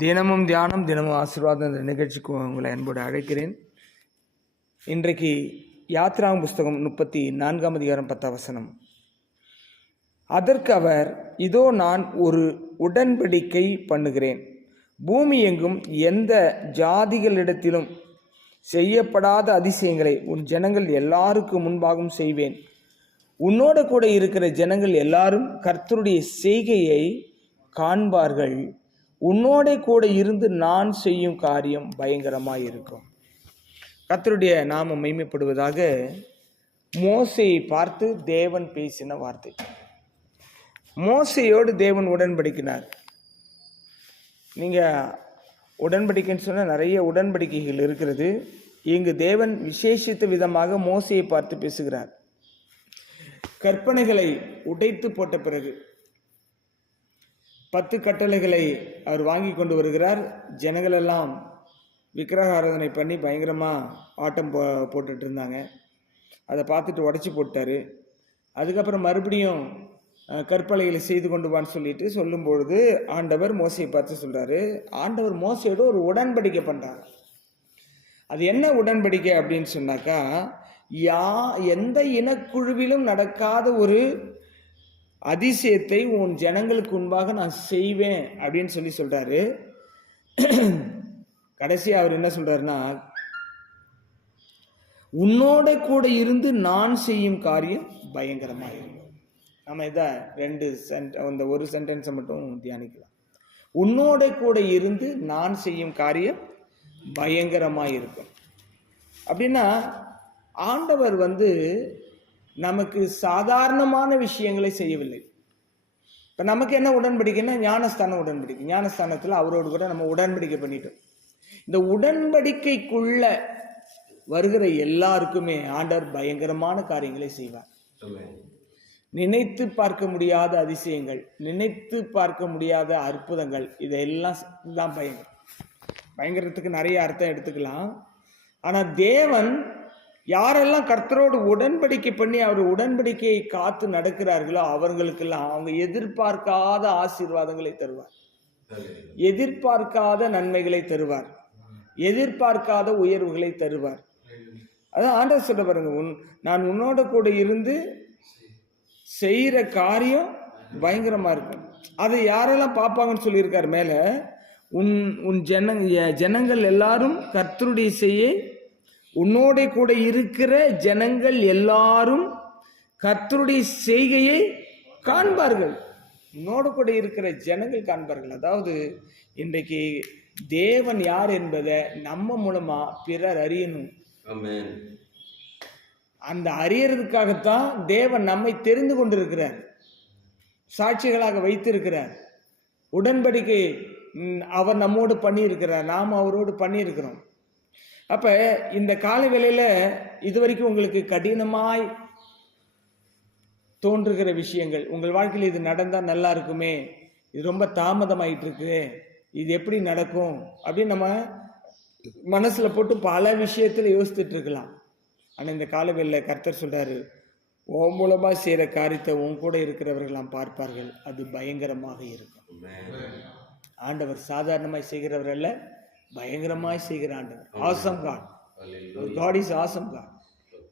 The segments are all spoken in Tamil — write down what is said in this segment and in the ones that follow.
தினமும் தியானம் தினமும் ஆசீர்வாதம் என்ற நிகழ்ச்சிக்கு உங்களை அன்போடு அழைக்கிறேன். இன்றைக்கு யாத்ரா புஸ்தகம் முப்பத்தி நான்காம் அதிகாரம் பத்தாம் வசனம். அதற்கு அவர் இதோ நான் ஒரு உடன்படிக்கை பண்ணுகிறேன். பூமி எங்கும் எந்த ஜாதிகளிடத்திலும் செய்யப்படாத அதிசயங்களை உன் ஜனங்கள் எல்லாருக்கும் முன்பாகவும் செய்வேன். உன்னோட கூட இருக்கிற ஜனங்கள் எல்லாரும் கர்த்தருடைய செய்கையை காண்பார்கள். உன்னோட கூட இருந்து நான் செய்யும் காரியம் பயங்கரமாக இருக்கும். கத்தருடைய நாம மைமைப்படுவதாக மோசையை பார்த்து தேவன் பேசின வார்த்தை. மோசையோடு தேவன் உடன்படிக்கினார். நீங்கள் உடன்படிக்கைன்னு சொன்னால் நிறைய உடன்படிக்கைகள் இருக்கிறது. இங்கு தேவன் விசேஷித்த விதமாக மோசையை பார்த்து பேசுகிறார். கற்பனைகளை உடைத்து போட்ட பிறகு பத்து கட்டளைகளை அவர் வாங்கி கொண்டு வருகிறார். ஜனங்களெல்லாம் விக்கிரக ஆராதனை பண்ணி பயங்கரமாக ஆட்டம் போ போட்டுட்டு இருந்தாங்க அதை பார்த்துட்டு உடச்சி போட்டார். அதுக்கப்புறம் மறுபடியும் கற்பலைகளை செய்து கொண்டு வான்னு சொல்லிட்டு சொல்லும் பொழுது ஆண்டவர் மோசையை பார்த்து சொல்கிறாரு ஆண்டவர் மோசையோட ஒரு உடன்படிக்கை பண்ணுறார் அது என்ன உடன்படிக்கை அப்படின்னு சொன்னாக்கா யா எந்த இனக்குழுவிலும் நடக்காத ஒரு அதிசயத்தை உன் ஜனங்களுக்கு முன்பாக நான் செய்வேன் அப்படின்னு சொல்லி சொல்கிறாரு கடைசி அவர் என்ன சொல்கிறாருன்னா உன்னோட கூட இருந்து நான் செய்யும் காரியம் பயங்கரமாக இருக்கும். நம்ம இதை ரெண்டு சென்ட் அந்த ஒரு சென்டென்ஸை மட்டும் தியானிக்கலாம். உன்னோட கூட இருந்து நான் செய்யும் காரியம் பயங்கரமாக இருக்கும். அப்படின்னா ஆண்டவர் வந்து நமக்கு சாதாரணமான விஷயங்களை செய்யவில்லை. இப்போ நமக்கு என்ன உடன்படிக்கைன்னா ஞானஸ்தானம் உடன்படிக்கை. ஞானஸ்தானத்தில் அவரோடு கூட நம்ம உடன்படிக்கை பண்ணிட்டோம். இந்த உடன்படிக்கைக்குள்ள வருகிற எல்லாருக்குமே ஆண்டவர் பயங்கரமான காரியங்களை செய்வார். நினைத்து பார்க்க முடியாத அதிசயங்கள் நினைத்து பார்க்க முடியாத அற்புதங்கள் இதெல்லாம் தான் பயங்கரம். பயங்கரத்துக்கு நிறைய அர்த்தம் எடுத்துக்கலாம். ஆனால் தேவன் யாரெல்லாம் கர்த்தரோடு உடன்படிக்கை பண்ணி அவர் உடன்படிக்கையை காத்து நடக்கிறார்களோ அவர்களுக்கெல்லாம் அவங்க எதிர்பார்க்காத ஆசீர்வாதங்களை தருவார். எதிர்பார்க்காத நன்மைகளை தருவார். எதிர்பார்க்காத உயர்வுகளை தருவார். அதான் ஆண்டவர் சொல்ல பாருங்க உன் நான் உன்னோட கூட இருந்து செய்கிற காரியம் பயங்கரமாக இருக்கும். அதை யாரெல்லாம் பார்ப்பாங்கன்னு சொல்லியிருக்காரு மேலே உன் உன் ஜன ஜனங்கள் எல்லாரும் கர்த்தருடைய செய்ய உன்னோட கூட இருக்கிற ஜனங்கள் எல்லாரும் கர்த்தருடைய செய்கையை காண்பார்கள். உன்னோட கூட இருக்கிற ஜனங்கள் காண்பார்கள். அதாவது இன்றைக்கு தேவன் யார் என்பதை நம்ம மூலமா பிறர் அறியணும். அந்த அறியறதுக்காகத்தான் தேவன் நம்மை தெரிந்து கொண்டிருக்கிறார். சாட்சிகளாக வைத்திருக்கிறார். உடன்படிக்கை அவர் நம்மோடு பண்ணியிருக்கிறார். நாம் அவரோடு பண்ணியிருக்கிறோம். அப்ப இந்த கால வேளையில இதுவரைக்கும் உங்களுக்கு கடினமாய் தோன்றுகிற விஷயங்கள் உங்கள் வாழ்க்கையில் இது நடந்தால் நல்லா இருக்குமே இது ரொம்ப தாமதமாயிட்டு இருக்கு இது எப்படி நடக்கும் அப்படின்னு நம்ம மனசுல போட்டு பல விஷயத்துல யோசித்துட்டு இருக்கலாம் ஆனா இந்த காலவெளியில் கர்த்தர் சொல்றாரு உன் மூலமா செய்யற காரியத்தை உன் கூட இருக்கிறவர்களாம் பார்ப்பார்கள் அது பயங்கரமாக இருக்கும். ஆண்டவர் சாதாரணமாய் செய்கிறவர் அல்ல பயங்கரமாய் செய்கிற ஆண்டவர் awesome God God is awesome God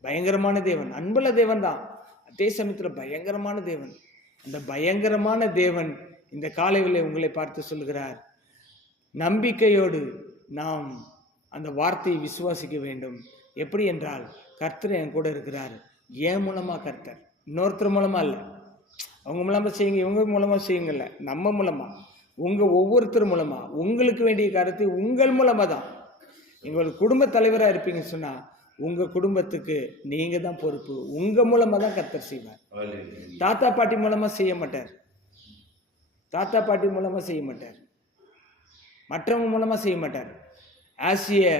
பயங்கரமான தேவன். அன்புள்ள தேவன் தான் அதே சமயத்தில் பயங்கரமான தேவன். அந்த பயங்கரமான தேவன் இந்த காலையில் உங்களை பார்த்து சொல்கிறார் நம்பிக்கையோடு நாம் அந்த வார்த்தையை விசுவாசிக்க வேண்டும். எப்படி என்றால் கர்த்தர் என் கூட இருக்கிறார். ஏன் மூலமா கர்த்தர். இன்னொருத்தர் மூலமா இல்லை அவங்க மூலமா செய்யுங்க இவங்க மூலமா செய்யுங்கல்ல. நம்ம மூலமா. உங்க ஒவ்வொருத்தர் மூலமா உங்களுக்கு வேண்டிய காரியத்தை உங்கள் மூலமா தான். எங்கள் குடும்ப தலைவராக இருப்பீங்கன்னு சொன்னா உங்க குடும்பத்துக்கு நீங்க தான் பொறுப்பு. உங்க மூலமா தான் கர்த்தர் செய்வார். தாத்தா பாட்டி மூலமா செய்ய மாட்டார். தாத்தா பாட்டி மூலமா செய்ய மாட்டார். மற்றவங்க மூலமா செய்ய மாட்டார். As a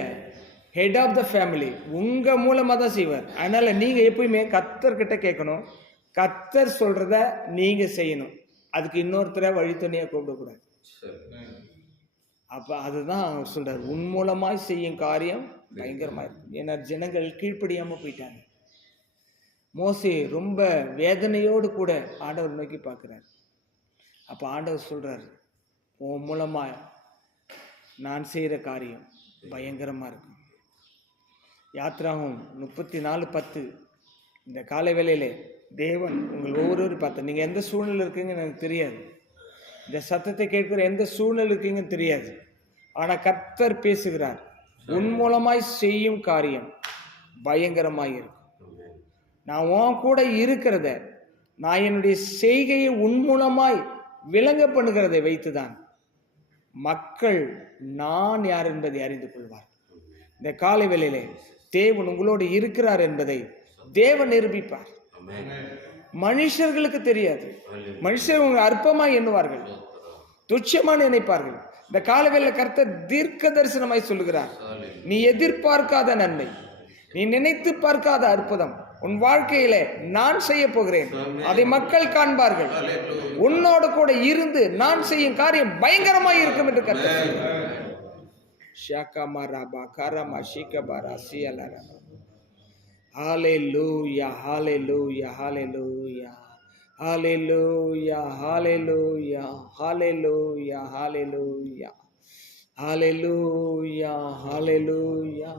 head of the family உங்க மூலமா தான் செய்வார். அதனால நீங்க எப்பயுமே கத்தர்கிட்ட கேட்கணும். கத்தர் சொல்றத நீங்க செய்யணும். அதுக்கு இன்னொருத்தரை வழித்துணையா கூப்பிடக்கூடாது. அப்ப அதுதான் அவர் சொல்றாரு. உன் மூலமாய் செய்யும் காரியம் பயங்கரமா இருக்கும் ஏன்னா ஜனங்கள் கீழ்ப்படியாம போயிட்டாங்க. மோசே ரொம்ப வேதனையோடு கூட ஆண்டவர் நோக்கி பார்க்குறாரு. அப்போ ஆண்டவர் சொல்றாரு உன் மூலமா நான் செய்கிற காரியம் பயங்கரமாக இருக்கும் யாத்ராகும் முப்பத்தி நாலு பத்து. இந்த காலை வேளையிலே தேவன் உங்கள் ஒவ்வொருவரும் பார்த்து நீங்கள் எந்த சூழ்நிலை இருக்கீங்கன்னு எனக்கு தெரியாது. இந்த சத்தத்தை கேட்கிற எந்த சூழ்நிலை இருக்கீங்கன்னு தெரியாது. ஆனால் கர்த்தர் பேசுகிறார் உன் மூலமாய் செய்யும் காரியம் பயங்கரமாக இருக்கும். நான் உன் கூட இருக்கிறத நான் என்னுடைய செய்கையை உன் மூலமாய் விளங்க பண்ணுகிறதை வைத்துதான் மக்கள் நான் யார் என்பதை அறிந்து கொள்வார் இந்த காலை வேளையிலே தேவன் உங்களோடு இருக்கிறார் என்பதை தேவன் நிரூபிப்பார். மனுஷர்களுக்கு தெரியாது. மனுஷர் உங்களை அற்பமாய் எண்ணுவார்கள். துச்சமா நினைப்பார்கள். இந்த காலவேளை கர்த்தர் தீர்க்க தரிசனமாய் சொல்லுகிறார் நீ எதிர்பார்க்காத நன்மை. நீ நினைத்து பார்க்காத அற்புதம். உன் வாழ்க்கையில நான் செய்ய போகிறேன். அதை மக்கள் காண்பார்கள். உன்னோடு கூட இருந்து நான் செய்யும் காரியம் பயங்கரமாய் இருக்கும் என்று கர்த்தர் சொல்லுகிறார். ஷாக்கமா ராபா காரமா ஷீகபாரா சியலரா Hallelujah, hallelujah, hallelujah. Hallelujah, hallelujah, hallelujah, hallelujah. Hallelujah, hallelujah.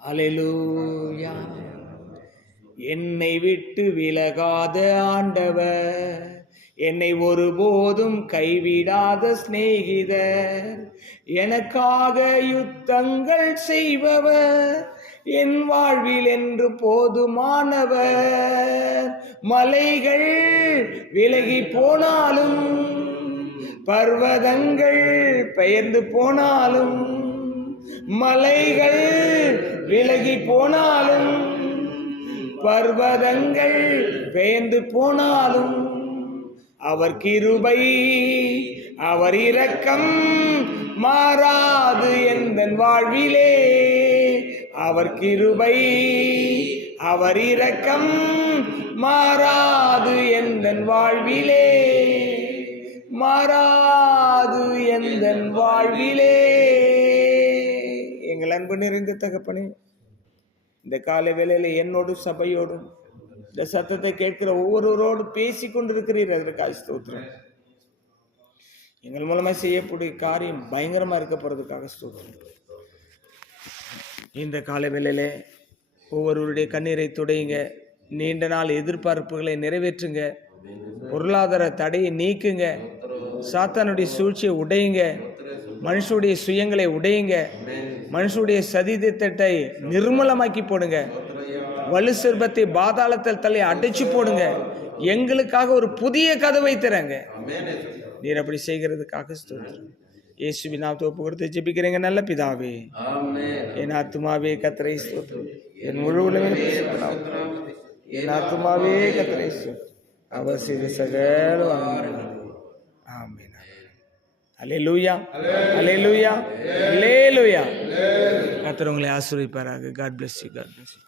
Hallelujah. என்னை விட்டு விலகாத ஆண்டவர் என்னை ஒருபோதும் கைவிடாத சிநேகிதர். எனக்காக யுத்தங்கள் செய்பவர். என் வாழ்வில் என்று போதுமானவர். மலைகள் விலகி போனாலும் பர்வதங்கள் பெயர்ந்து போனாலும் மலைகள் விலகி போனாலும் பர்வதங்கள் பெயர்ந்து போனாலும் அவர் கிருபை அவர் இரக்கம் மாறாது எந்த வாழ்விலே. அவர் கிருபை அவர் இரக்கம் மாறாது எந்த வாழ்விலே. மாறாது எந்த வாழ்விலே. எங்கள் அன்பு நிறைந்த தகப்பனே இந்த காலை வேளையில் என்னோடும் சபையோடும் இந்த சத்தத்தை கேட்கிற ஒவ்வொருவரோடும் பேசி கொண்டிருக்கிறீர் அதற்காக ஸ்தோத்திரம். எங்கள் மூலமாக செய்யக்கூடிய காரியம் பயங்கரமாக இருக்க போகிறதுக்காக ஸ்தோத்திரம். இந்த கால வேளையில ஒவ்வொருவருடைய கண்ணீரை துடையுங்க. நீண்ட நாள் எதிர்பார்ப்புகளை நிறைவேற்றுங்க. பொருளாதார தடையை நீக்குங்க. சாத்தானுடைய சூழ்ச்சியை உடையுங்க. மனுஷனுடைய சுயங்களை உடையுங்க. மனுஷனுடைய சதி திட்டத்தை நிர்மலமாக்கி போடுங்க. வலு சிற்பத்தை பாதாளத்தில் தள்ளி அடைச்சு போடுங்க. எங்களுக்காக ஒரு புதிய கதவை திறங்க. நீர் அப்படி செய்கிறதுக்காக ஸ்தோத்திரம். இயேசுவின் நாமத்தை ஒப்பு கொடுத்து ஜெபிக்கிறீங்க நல்ல பிதாவே. என் ஆத்துமாவே கத்தரை ஸ்தோத்திரம். என் முழு நாமத்தில். என் ஆத்துமாவே கத்தரை ஸ்தோத்திரம். அவர் செய்த சகல ஆமென். அல்லேலூயா அல்லேலூயா அல்லேலூயா கர்த்தர் உங்களை ஆசீர்வதிப்பாராக. God bless you God bless you.